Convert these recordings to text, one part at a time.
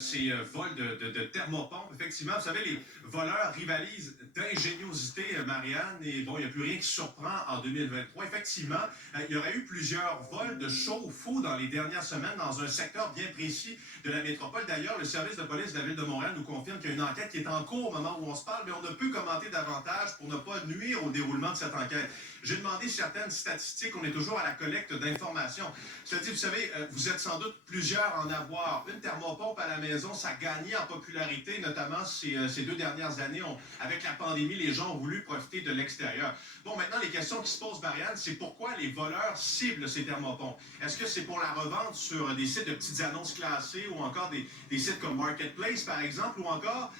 Ces vols de thermopompes. Effectivement, vous savez, les voleurs rivalisent d'ingéniosité, Marianne, et bon, il n'y a plus rien qui surprend en 2023. Effectivement, il y aurait eu plusieurs vols de chauffe-eau dans les dernières semaines dans un secteur bien précis de la métropole. D'ailleurs, le service de police de la ville de Montréal nous confirme qu'il y a une enquête qui est en cours au moment où on se parle, mais on ne peut commenter davantage pour ne pas nuire au déroulement de cette enquête. J'ai demandé certaines statistiques. On est toujours à la collecte d'informations. Cela dit, vous savez, vous êtes sans doute plusieurs à en avoir. Une thermopompe à la maison, ça a gagné en popularité, notamment ces 2 dernières années. Avec la pandémie, les gens ont voulu profiter de l'extérieur. Bon, maintenant, les questions qui se posent, Marianne, c'est pourquoi les voleurs ciblent ces thermopompes? Est-ce que c'est pour la revente sur des sites de petites annonces classées ou encore des sites comme Marketplace, par exemple, ou encore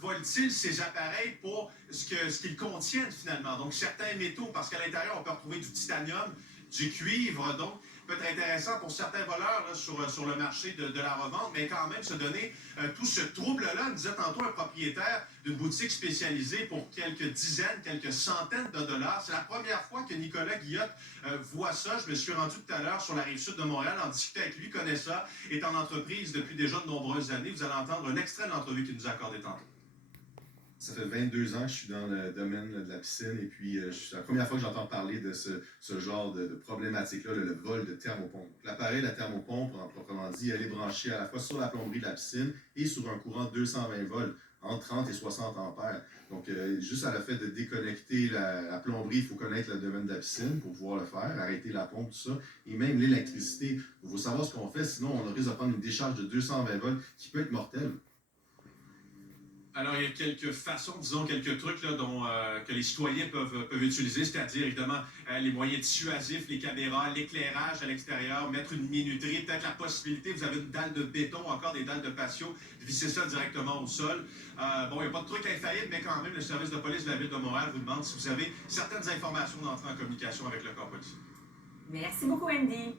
volent-ils ces appareils pour ce qu'ils contiennent finalement? Donc, certains métaux, parce qu'à l'intérieur, on peut retrouver du titanium, du cuivre, donc peut être intéressant pour certains voleurs là, sur le marché de la revente, mais quand même se donner tout ce trouble-là. Nous disait tantôt un propriétaire d'une boutique spécialisée pour quelques dizaines, quelques centaines de dollars. C'est la première fois que Nicolas Guillotte voit ça. Je me suis rendu tout à l'heure sur la rive sud de Montréal en discutant avec lui, connaît ça, est en entreprise depuis déjà de nombreuses années. Vous allez entendre un extrait de l'entrevue qu'il nous a accordé tantôt. Ça fait 22 ans que je suis dans le domaine de la piscine et puis c'est la première fois que j'entends parler de ce genre de problématique-là, le vol de thermopompe. L'appareil, la thermopompe, en proprement dit, elle est branchée à la fois sur la plomberie de la piscine et sur un courant de 220 volts, entre 30 et 60 ampères. Donc, juste à la fait de déconnecter la plomberie, il faut connaître le domaine de la piscine pour pouvoir le faire, arrêter la pompe, tout ça. Et même l'électricité, il faut savoir ce qu'on fait, sinon on risque de prendre une décharge de 220 volts qui peut être mortelle. Alors, il y a quelques façons, disons, quelques trucs là, que les citoyens peuvent utiliser, c'est-à-dire, évidemment, les moyens dissuasifs, les caméras, l'éclairage à l'extérieur, mettre une minuterie, peut-être la possibilité, vous avez une dalle de béton, encore des dalles de patio, de visser ça directement au sol. Bon, il n'y a pas de truc infaillible, mais quand même, le service de police de la Ville de Montréal vous demande si vous avez certaines informations d'entrer en communication avec le corps policier. Merci beaucoup, Andy.